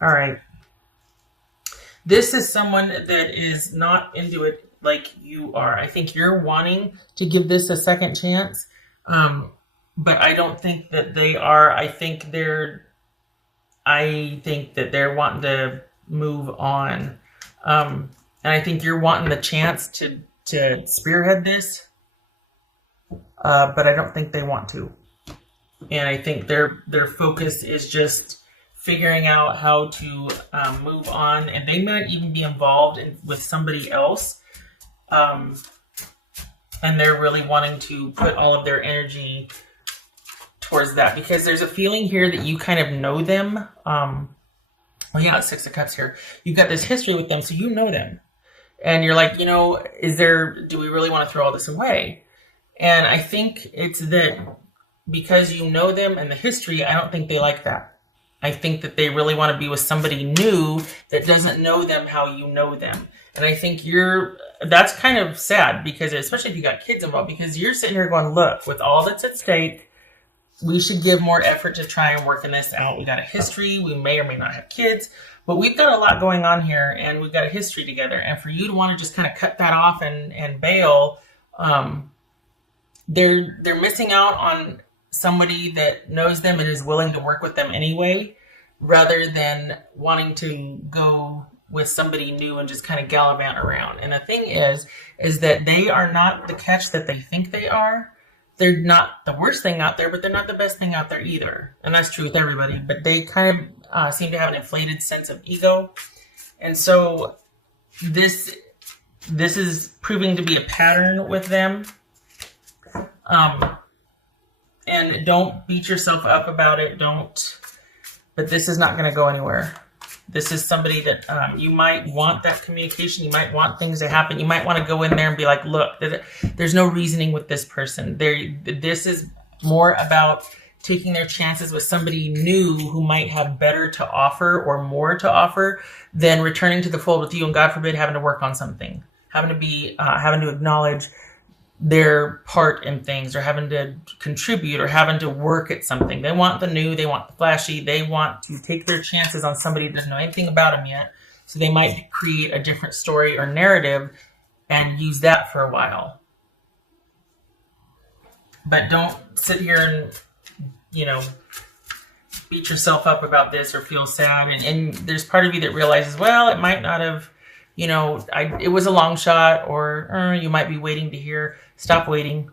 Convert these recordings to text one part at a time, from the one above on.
All right. This is someone that is not into it like you are. I think you're wanting to give this a second chance, um, but I don't think that they are. I think that they're wanting to move on, and I think you're wanting the chance to spearhead this, but I don't think they want to. And I think their focus is just figuring out how to move on, and they might even be involved with somebody else, um, and they're really wanting to put all of their energy towards that because there's a feeling here that you kind of know them. Well, yeah, Six of Cups here. You've got this history with them, so you know them, and you're like, do we really want to throw all this away? And I think it's that because you know them and the history, I don't think they like that. I think that they really want to be with somebody new that doesn't know them how you know them. And I think that's kind of sad because, especially if you got kids involved, because you're sitting here going, look, with all that's at stake, we should give more effort to try and working this out. We got a history. We may or may not have kids, but we've got a lot going on here and we've got a history together. And for you to want to just kind of cut that off and bail, they're missing out on somebody that knows them and is willing to work with them anyway, rather than wanting to go with somebody new and just kind of gallivant around. And the thing is that they are not the catch that they think they are. They're not the worst thing out there, but they're not the best thing out there either. And that's true with everybody. But they kind of seem to have an inflated sense of ego. And so this is proving to be a pattern with them. And don't beat yourself up about it. But this is not going to go anywhere. This is somebody that you might want that communication. You might want things to happen. You might want to go in there and be like, look, there's no reasoning with this person. This is more about taking their chances with somebody new who might have better to offer or more to offer than returning to the fold with you and, God forbid, having to work on something, having to acknowledge their part in things or having to contribute or having to work at something. They want the new, they want the flashy, they want to take their chances on somebody that doesn't know anything about them yet. So they might create a different story or narrative and use that for a while. But don't sit here and, beat yourself up about this or feel sad. And there's part of you that realizes, well, it might not have, it was a long shot, or you might be waiting to hear. Stop waiting.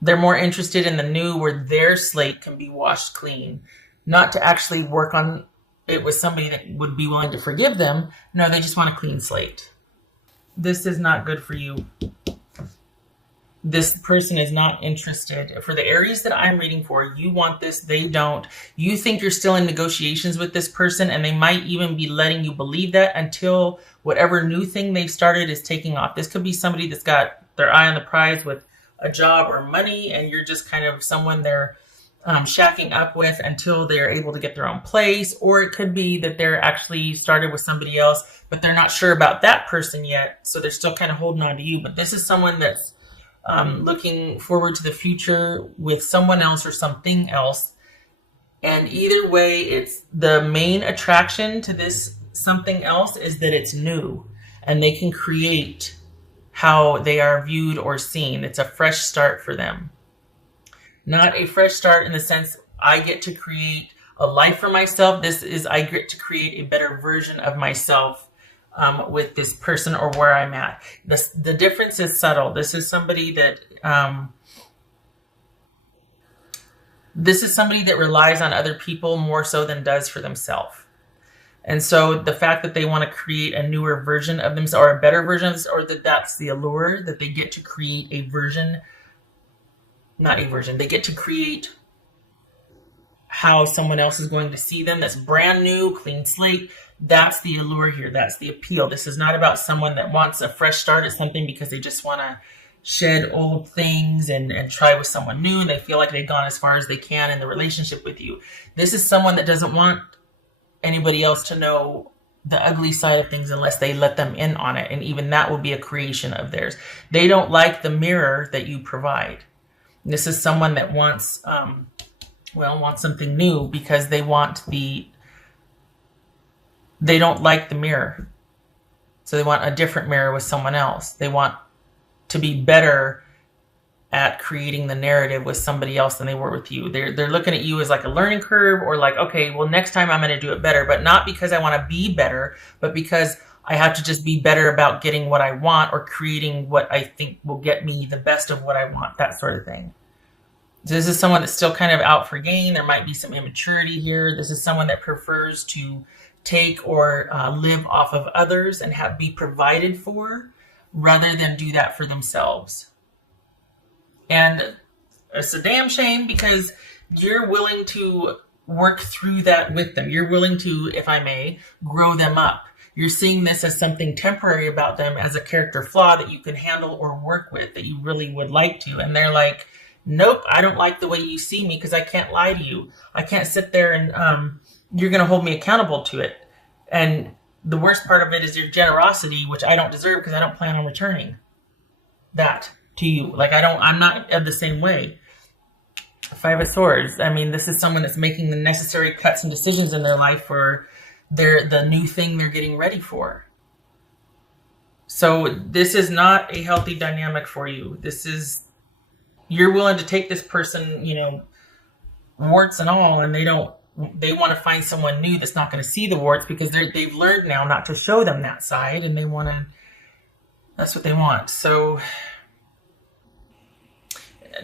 They're more interested in the new where their slate can be washed clean, not to actually work on it with somebody that would be willing to forgive them. No, they just want a clean slate. This is not good for you. This person is not interested. For the Aries that I'm reading for, you want this, they don't. You think you're still in negotiations with this person, and they might even be letting you believe that until whatever new thing they've started is taking off. This could be somebody that's got their eye on the prize with a job or money, and you're just kind of someone they're shacking up with until they're able to get their own place. Or it could be that they're actually started with somebody else, but they're not sure about that person yet, so they're still kind of holding on to you. But this is someone that's looking forward to the future with someone else or something else. And either way, it's the main attraction to this something else is that it's new and they can create how they are viewed or seen. It's a fresh start for them. Not a fresh start in the sense I get to create a life for myself. This is I get to create a better version of myself with this person or where I'm at. The difference is subtle. This is somebody that relies on other people more so than does for themselves. And so the fact that they want to create a newer version of themselves or a better version of themselves, or that's the allure, that they get to create they get to create how someone else is going to see them. That's brand new, clean slate. That's the allure here. That's the appeal. This is not about someone that wants a fresh start at something because they just want to shed old things and try with someone new. And they feel like they've gone as far as they can in the relationship with you. This is someone that doesn't want anybody else to know the ugly side of things unless they let them in on it. And even that will be a creation of theirs. They don't like the mirror that you provide. This is someone that wants something new because they want they don't like the mirror. So they want a different mirror with someone else. They want to be better at creating the narrative with somebody else than they were with you. They're looking at you as like a learning curve, or like, okay, well, next time I'm going to do it better, but not because I want to be better, but because I have to just be better about getting what I want, or creating what I think will get me the best of what I want, that sort of thing. This is someone that's still kind of out for gain. There might be some immaturity here. This is someone that prefers to take or live off of others and be provided for, rather than do that for themselves. And it's a damn shame, because you're willing to work through that with them. You're willing to, if I may, grow them up. You're seeing this as something temporary about them, as a character flaw that you can handle or work with, that you really would like to. And they're like, nope, I don't like the way you see me, because I can't lie to you. I can't sit there and you're going to hold me accountable to it. And the worst part of it is your generosity, which I don't deserve, because I don't plan on returning that to you. Like, I'm not of the same way. Five of Swords. I mean, this is someone that's making the necessary cuts and decisions in their life for the new thing they're getting ready for. So this is not a healthy dynamic for you. You're willing to take this person, warts and all, and they want to find someone new that's not going to see the warts, because they've learned now not to show them that side, and that's what they want. So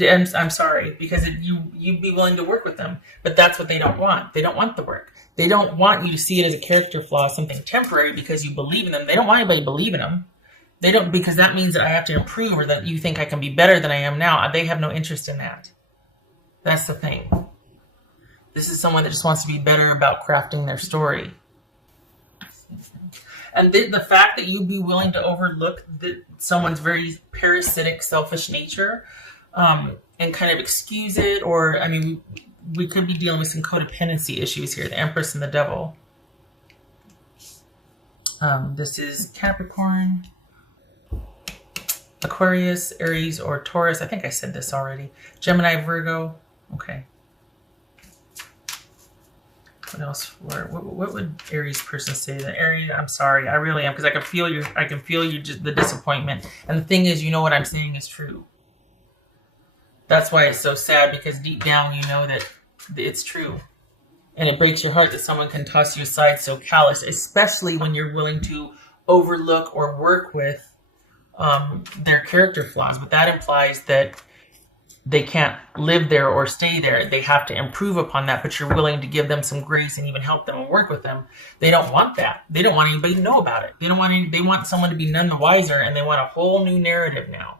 I'm sorry, because you'd be willing to work with them, but that's what they don't want. They don't want the work. They don't want you to see it as a character flaw, something temporary, because you believe in them. They don't want anybody to believe in them. They don't, because that means that I have to improve, or that you think I can be better than I am now. They have no interest in that. That's the thing. This is someone that just wants to be better about crafting their story. And the fact that you'd be willing to overlook someone's very parasitic, selfish nature, and kind of excuse it, or, I mean, we could be dealing with some codependency issues here, the Empress and the Devil. This is Capricorn, Aquarius, Aries, or Taurus. I think I said this already. Gemini, Virgo. Okay. What else? What would Aries person say? The Aries, I'm sorry, I really am, because I can feel you, just the disappointment. And the thing is, what I'm saying is true. That's why it's so sad, because deep down you know that it's true. And it breaks your heart that someone can toss you aside so callous, especially when you're willing to overlook or work with their character flaws. But that implies that they can't live there or stay there. They have to improve upon that, but you're willing to give them some grace and even help them and work with them. They don't want that. They don't want anybody to know about it. They want someone to be none the wiser, and they want a whole new narrative now.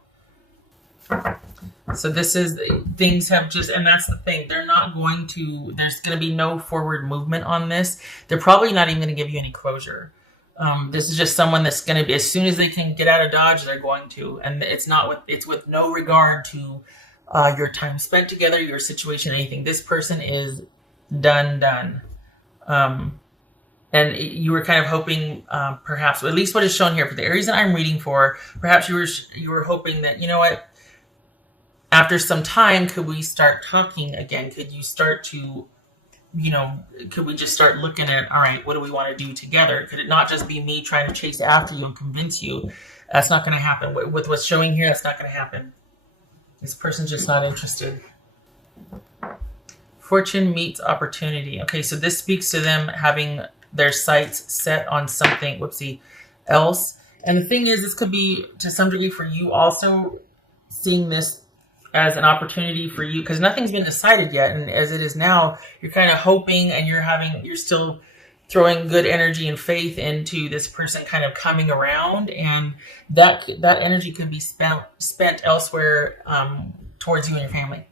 So things have just, and that's the thing. There's going to be no forward movement on this. They're probably not even going to give you any closure. This is just someone that's going to be, as soon as they can get out of Dodge, they're going to, and it's with no regard to your time spent together, your situation, anything. This person is done. And you were kind of hoping, perhaps, at least what is shown here for the Aries that I'm reading for, perhaps you were hoping that, after some time, could we start talking again? Could you start to, could we just start looking at, all right, what do we want to do together? Could it not just be me trying to chase after you and convince you? That's not going to happen. With what's showing here, that's not going to happen. This person's just not interested. Fortune meets opportunity. Okay, so this speaks to them having their sights set on something, else. And the thing is, this could be, to some degree, for you also seeing this as an opportunity for you, because nothing's been decided yet. And as it is now, you're kind of hoping, and you're still throwing good energy and faith into this person kind of coming around, and that energy could be spent elsewhere, towards you and your family.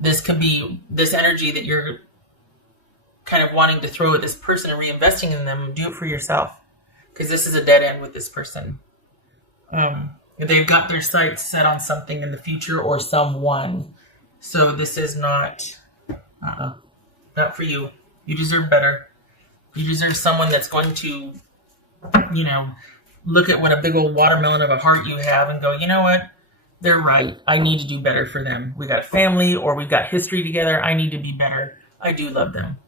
This could be this energy that you're kind of wanting to throw at this person and reinvesting in them. Do it for yourself, because this is a dead end with this person. They've got their sights set on something in the future or someone. So this is not for you. You deserve better. You deserve someone that's going to, look at what a big old watermelon of a heart you have and go, you know what? They're right. I need to do better for them. We got a family, or we've got history together. I need to be better. I do love them.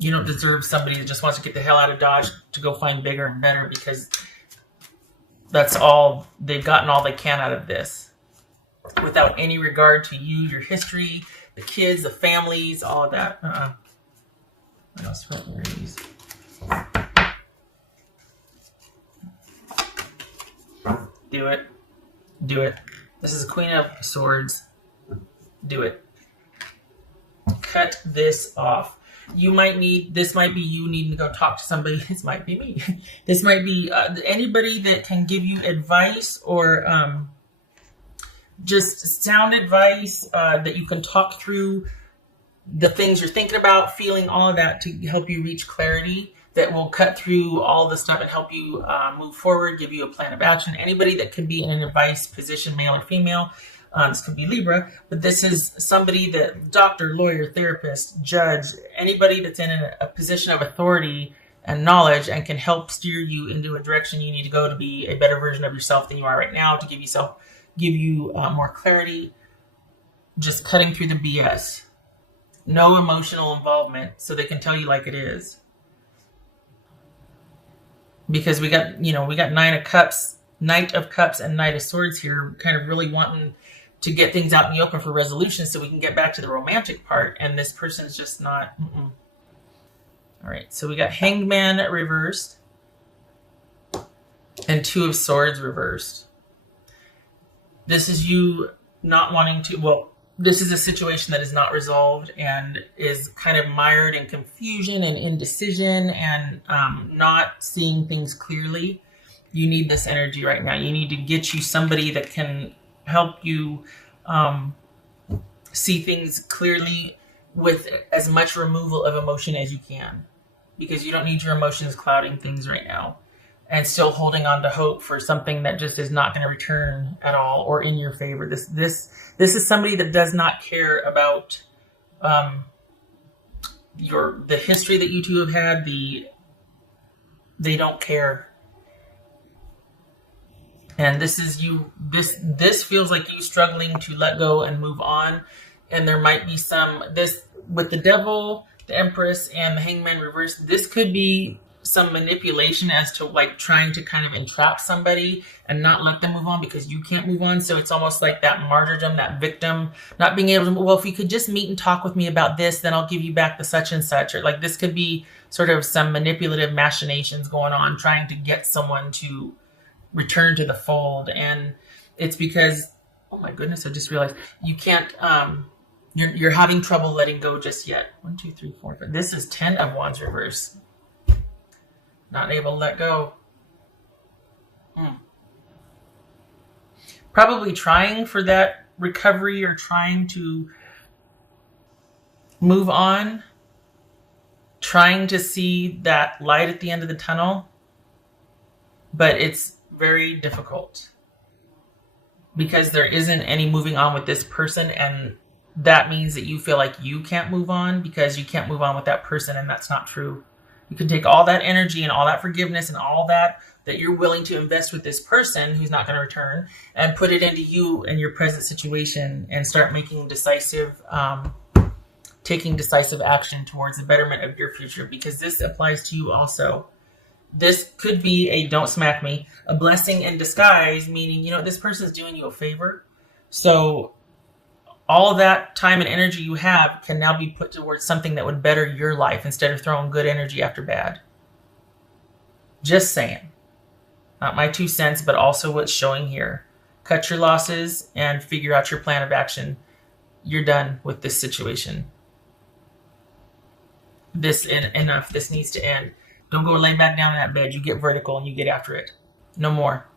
You don't deserve somebody that just wants to get the hell out of Dodge to go find bigger and better, because that's all they've gotten, all they can out of this, without any regard to you, your history, the kids, the families, all of that. What else for Aries? Do it. Do it. This is Queen of Swords. Do it. Cut this off. You might need, this might be you needing to go talk to somebody. This might be me. This might be anybody that can give you advice, or just sound advice that you can talk through the things you're thinking about, feeling, all of that, to help you reach clarity, that will cut through all the stuff and help you move forward, give you a plan of action. Anybody that can be in an advice position, male or female. This could be Libra, but this is somebody that, doctor, lawyer, therapist, judge, anybody that's in a position of authority and knowledge and can help steer you into a direction you need to go to be a better version of yourself than you are right now, to give you more clarity. Just cutting through the BS. No emotional involvement, so they can tell you like it is. Because we got Knight of Cups, and Knight of Swords here, kind of really wanting to get things out in the open for resolution so we can get back to the romantic part, and this person's just not. All right, so we got Hanged Man reversed and Two of Swords reversed. This is you not wanting to, well, this is a situation that is not resolved and is kind of mired in confusion and indecision and not seeing things clearly. You need this energy right now. You need to get you somebody that can help you see things clearly with as much removal of emotion as you can, because you don't need your emotions clouding things right now and still holding on to hope for something that just is not going to return at all or in your favor. This is somebody that does not care about the history that you two have had. They don't care. And this is you. This feels like you struggling to let go and move on. And there might be this with the Devil, the Empress, and the Hangman reverse. This could be some manipulation as to like trying to kind of entrap somebody and not let them move on because you can't move on. So it's almost like that martyrdom, that victim not being able to. Well, if you could just meet and talk with me about this, then I'll give you back the such and such. Or like this could be sort of some manipulative machinations going on, trying to get someone to return to the fold. And it's because, oh my goodness, I just realized you can't, you're having trouble letting go just yet. 1, 2, 3, 4, 5. This is 10 of Wands reverse. Not able to let go. Probably trying for that recovery or trying to move on. Trying to see that light at the end of the tunnel. But it's very difficult because there isn't any moving on with this person, and that means that you feel like you can't move on because you can't move on with that person, and that's not true. You can take all that energy and all that forgiveness and all that you're willing to invest with this person who's not going to return and put it into you and your present situation and start making taking decisive action towards the betterment of your future, because this applies to you also. This could be a, don't smack me, a blessing in disguise, meaning, this person's doing you a favor. So all that time and energy you have can now be put towards something that would better your life instead of throwing good energy after bad. Just saying. Not my 2 cents, but also what's showing here. Cut your losses and figure out your plan of action. You're done with this situation. Enough. This needs to end. Don't go lay back down in that bed. You get vertical and you get after it. No more.